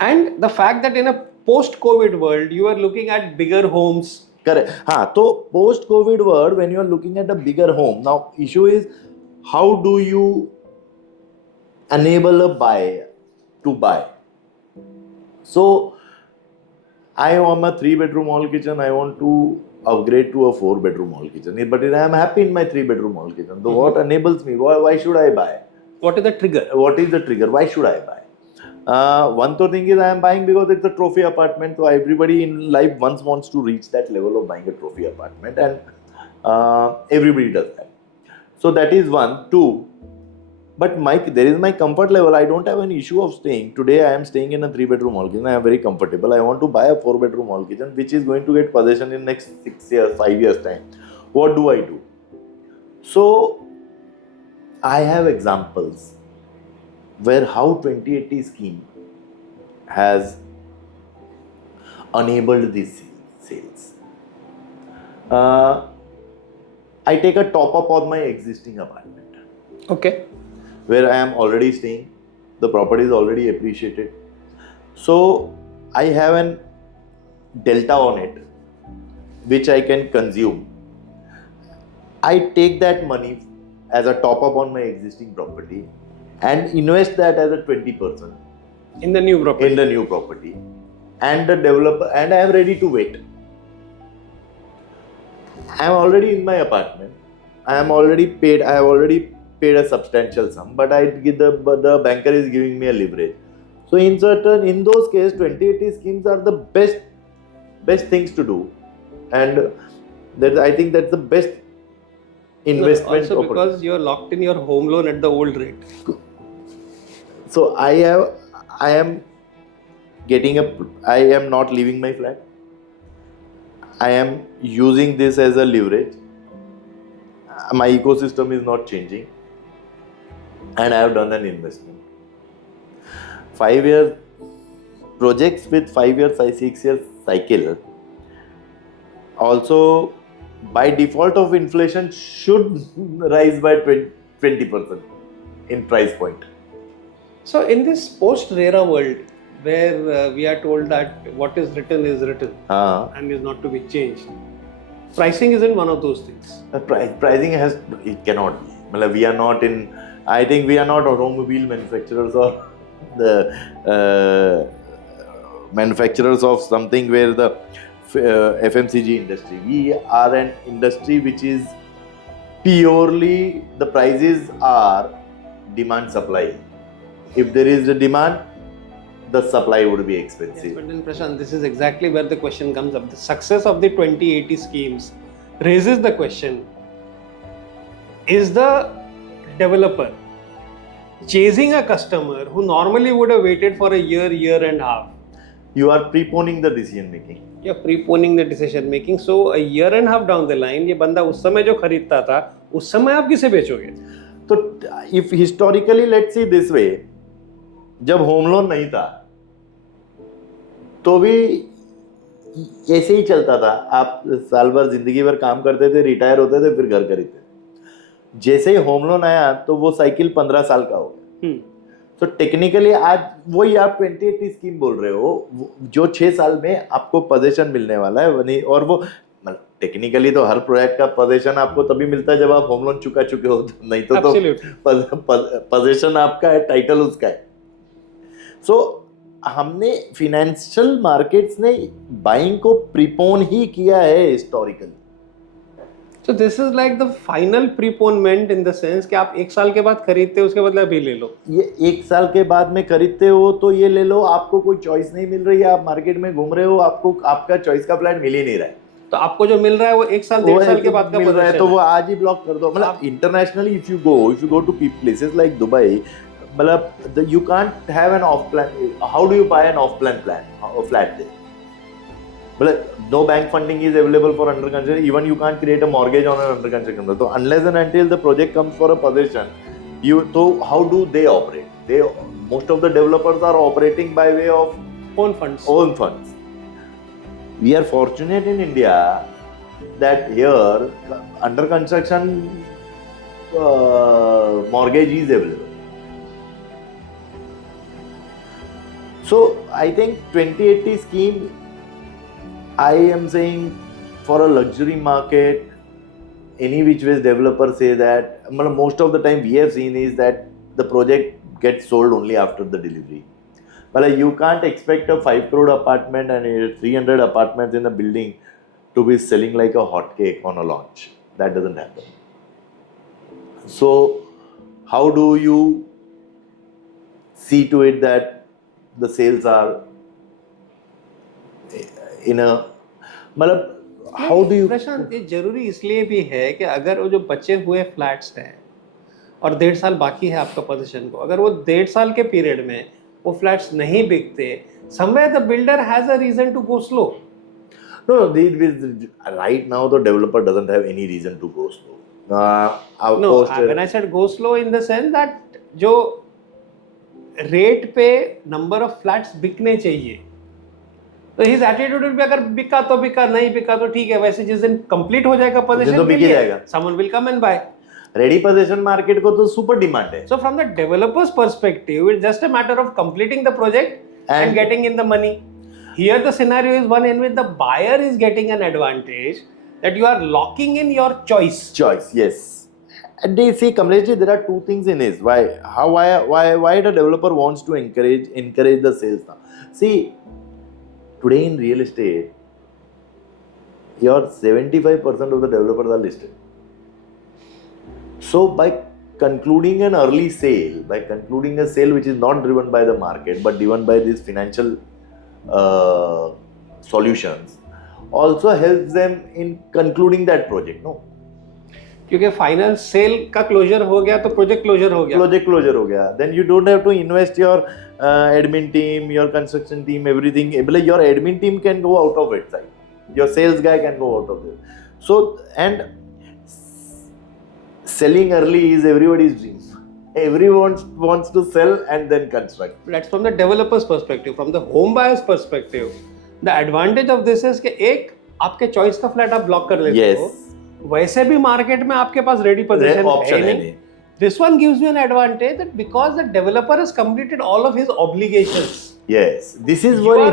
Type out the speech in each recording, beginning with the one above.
And the fact that in a post-COVID world, you are looking at bigger homes. Correct. So post-COVID world, when you are looking at a bigger home, now issue is how do you enable a buyer to buy? So I am a 3-bedroom hall kitchen. I want to upgrade to a 4-bedroom hall kitchen. But I am happy in my 3-bedroom hall kitchen. So what enables me? Why should I buy? What is the trigger? What is the trigger? Why should I buy? One thing is I am buying because it's a trophy apartment. So everybody in life once wants to reach that level of buying a trophy apartment, and everybody does that. So that is one. Two, but there is my comfort level. I don't have an issue of staying. Today I am staying in a 3-bedroom hall kitchen. I am very comfortable. I want to buy a 4-bedroom hall kitchen, which is going to get possession in next 6 years, 5 years time. What do I do? So I have examples where how 2080 scheme has enabled these sales. I take a top up on my existing apartment. Okay. Where I am already staying, the property is already appreciated. So I have an delta on it, which I can consume. I take that money as a top up on my existing property and invest that as a 20% in the new property. And the developer, and I am ready to wait. I am already in my apartment. I have already paid a substantial sum, but the banker is giving me a leverage. So in those cases, 2080 schemes are the best things to do, and I think that's the best investment. Also because you're locked in your home loan at the old rate. So I am not leaving my flat. I am using this as a leverage. My ecosystem is not changing, and I have done an investment. 5-year projects with 5 years, 6 years cycle. Also, by default of inflation, should rise by 20% in price point. So in this post-RERA world, where we are told that what is written and is not to be changed, pricing isn't one of those things. Pricing it cannot be. We are not in. I think we are not automobile manufacturers or the manufacturers of something where the FMCG industry. We are an industry which is purely the prices are demand supply. If there is a demand, the supply would be expensive. Yes, but then Prashant, this is exactly where the question comes up. The success of the 2080 schemes raises the question: is the developer chasing a customer who normally would have waited for a year and a half? You are preponing the decision making. You're preponing the decision making. So a year and a half down the line, ये बंदा उस समय जो खरीदता था, उस समय आप किसे बेचोगे? तो if historically let's see this way, जब होम लोन नहीं था तो भी ऐसे ही चलता था. आप साल भर जिंदगी भर काम करते थे, रिटायर होते थे, फिर घर खरीदते थे. जैसे ही होम लोन आया तो वो साइकिल 15 साल का हो गया. तो टेक्निकली आज वही आप 2080 स्कीम बोल रहे हो, जो 6 साल में आपको पोजीशन मिलने वाला है. और वो टेक्निकली तो हर प्रोजेक्ट का पोजीशन आपको तभी मिलता है जब आप होम लोन चुका चुके हो, नहीं तो पोजीशन आपका है, टाइटल उसका है. सो हमने फिनेंशियल मार्केट्स ने बाइंग को प्रीपोन ही किया है historically. So this is like the final preponement in the sense कि आप 1 साल के बाद खरीदते हो, उसके बदले अभी ले लो. ये 1 साल के बाद में खरीदते हो तो ये ले लो, आपको कोई चॉइस नहीं मिल रही है, आप मार्केट में घूम रहे हो, आपको आपका चॉइस का फ्लैट मिल ही नहीं रहा है. तो आपको जो मिल रहा है वो 1 साल 1.5 साल के बाद का मिल रहा है, तो वो आज ही ब्लॉक कर दो. मतलब internationally if you go to places like Dubai, मतलब you can't have an off plan. How do you buy an off plan flat there? No bank funding is available for under construction. Even you can't create a mortgage on an under construction. So unless and until the project comes for a possession, so how do they operate? Most of the developers are operating by way of own funds. We are fortunate in India that here under construction mortgage is available. So I think 2080 scheme, I am saying for a luxury market, any which ways developer say that, most of the time we have seen is that the project gets sold only after the delivery. But you can't expect a 5 crore apartment and 300 apartments in a building to be selling like a hotcake on a launch. That doesn't happen. So how do you see to it that the sales are in a, मतलब how do you, प्रशांत, ये जरूरी इसलिए भी है कि अगर वो जो बचे हुए फ्लैट्स हैं और 1.5 साल बाकी है आपका पोजीशन को, अगर वो 1.5 साल के पीरियड में वो फ्लैट्स नहीं बिकते, somewhere the builder has a reason to go slow. no, right now the developer doesn't have any reason to go slow. No, when I said go slow in the sense that जो rate पे number of flats बिकने चाहिए, तो his attitude will be अगर बिका तो बिका, नहीं बिका तो ठीक है, वैसे जिस दिन कंप्लीट हो जाएगा पोजीशन तो बिक ही जाएगा, someone will come and buy. Ready position market को तो सुपर डिमांड है. So from the developer's perspective, it's just a matter of completing the project and getting in the money. Here the scenario is one in which the buyer is getting an advantage that you are locking in your choice. Yes. And they see, Kamlesh, there are two things in this. Why the developer wants to encourage the sales now? See, today in real estate, your 75% of the developers are listed. So by concluding an early sale, by concluding a sale which is not driven by the market but driven by these financial solutions, also helps them in concluding that project, no? क्योंकि final cell का closure हो गया तो project closure हो गया. Then you don't have to invest your admin team, your construction team, everything. Your admin team can go out of it side, your sales guy can go out of it. So, and selling early is everybody's dream. Everyone wants to sell and then construct. That's from the developer's perspective. From the home buyer's perspective, the advantage of this is कि एक आपके choice का flat आप block कर लेते हो, वैसे भी मार्केट में आपके पास रेडी पोजीशन ऑप्शन है नहीं. This one gives you an advantage that because the developer has completed all of his obligations. Yes, this is you what are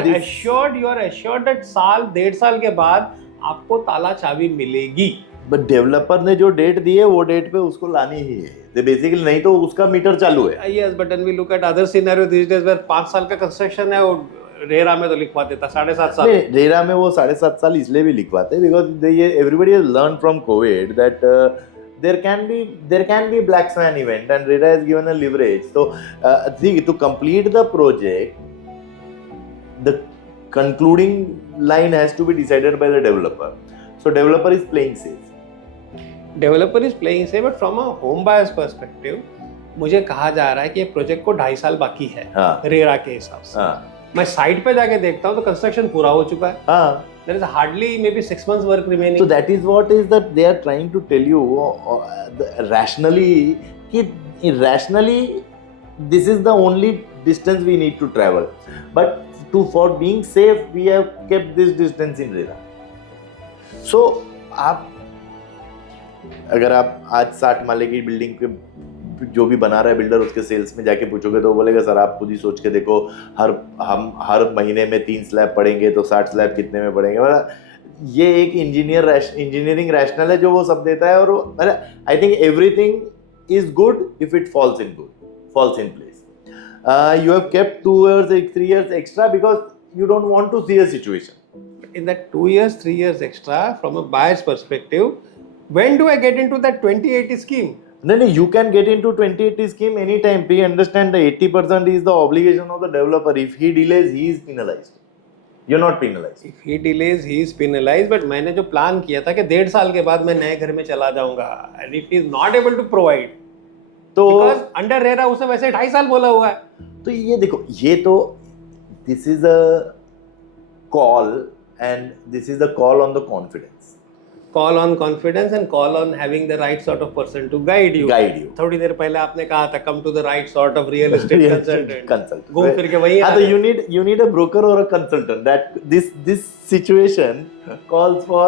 assured that साल 1.5 साल के बाद आपको ताला चाबी मिलेगी. बट डेवलपर ने जो डेट दी है वो डेट पे उसको लानी ही है बेसिकली, नहीं तो उसका मीटर चालू है. Yes, but then we look at other scenario these days where 5 साल का कंस्ट्रक्शन है, वो रेरा में तो लिखवा देता 7.5 साल. रेरा में वो 7.5 साल इसलिए भी लिखवाते हैं because everybody has learn from Covid that there can be black swan event and RERA has given a leverage. So see, to complete the project, the concluding line has to be decided by the developer. So developer is playing safe. But from a home buyer's perspective, मुझे कहा जा रहा है कि ये project को 2.5 साल बाकी है रेरा के हिसाब से. मैं साइट पे जाके देखता हूँ तो कंस्ट्रक्शन पूरा हो चुका है. There is hardly maybe 6 months work remaining. So that is what is that they are trying to tell you rationally this is the only distance we need to travel. But for being safe we have kept this distance in RERA. So अगर आप आज 60 माले की building के जो भी बना रहा है बिल्डर, उसके सेल्स में जाके पूछोगे तो वो बोलेगा सर आप खुद ही सोच के देखो, हम हर महीने में 3 स्लैब पड़ेंगे तो 60 स्लैब कितने में पड़ेंगे. ये एक इंजीनियरिंग रैशनल है जो वो सब देता है. और I think everything is good if it falls in place. You have kept 2 years 3 years extra because you don't want to see a situation. In that 2 years 3 years extra, from a buyer's perspective, when do I get into that 2080 scheme? No, you can get into 2080 scheme anytime. Please understand the 80% is the obligation of the developer. If he delays, he is penalized. You're not penalized. If he delays, he is penalized. But मैंने जो plan किया था कि 1.5 साल के बाद मैं नए घर में चला जाऊंगा, and if he is not able to provide, तो because under RERA उसे वैसे 2.5 साल बोला हुआ है. तो ये देखो, ये तो this is a call and this is the call on the confidence. Call on confidence and call on having the right sort of person to guide you. थोड़ी देर पहले आपने कहा था come to the right sort of real estate consultant. घूम फिर के वही. तो you need a broker or a consultant. That this situation calls for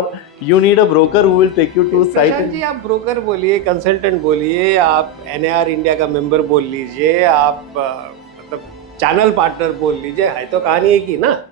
you need a broker who will take you to site. Prashant ji, आप broker बोलिए, consultant बोलिए, आप NAR India का मेंबर बोल लीजिए, आप मतलब चैनल पार्टनर बोल लीजिए, है तो कहानी एक ही ना।